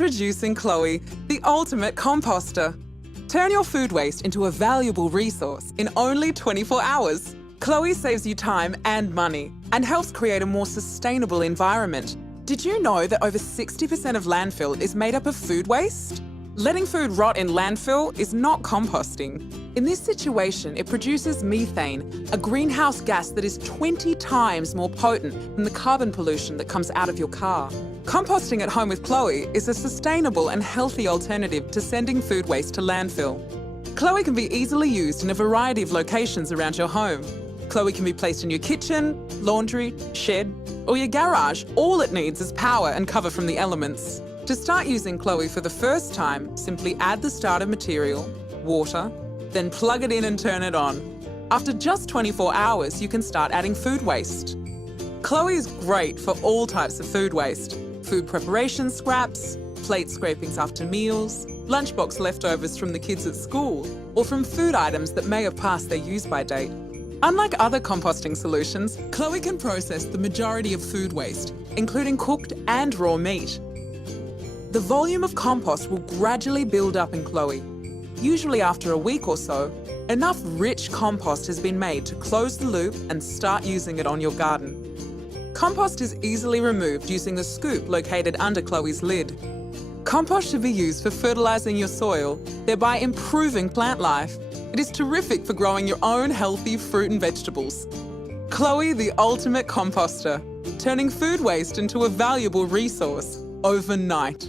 Introducing Chloe, the ultimate composter. Turn your food waste into a valuable resource in only 24 hours. Chloe saves you time and money and helps create a more sustainable environment. Did you know that over 60% of landfill is made up of food waste? Letting food rot in landfill is not composting. In this situation, it produces methane, a greenhouse gas that is 20 times more potent than the carbon pollution that comes out of your car. Composting at home with Chloe is a sustainable and healthy alternative to sending food waste to landfill. Chloe can be easily used in a variety of locations around your home. Chloe can be placed in your kitchen, laundry, shed, or your garage. All it needs is power and cover from the elements. To start using Chloe for the first time, simply add the starter material, water, then plug it in and turn it on. After just 24 hours, you can start adding food waste. Chloe is great for all types of food waste. Food preparation scraps, plate scrapings after meals, lunchbox leftovers from the kids at school, or from food items that may have passed their use-by date. Unlike other composting solutions, Chloe can process the majority of food waste, including cooked and raw meat. The volume of compost will gradually build up in Chloe. Usually after a week or so, enough rich compost has been made to close the loop and start using it on your garden. Compost is easily removed using the scoop located under Chloe's lid. Compost should be used for fertilising your soil, thereby improving plant life. It is terrific for growing your own healthy fruit and vegetables. Chloe, the ultimate composter, turning food waste into a valuable resource overnight.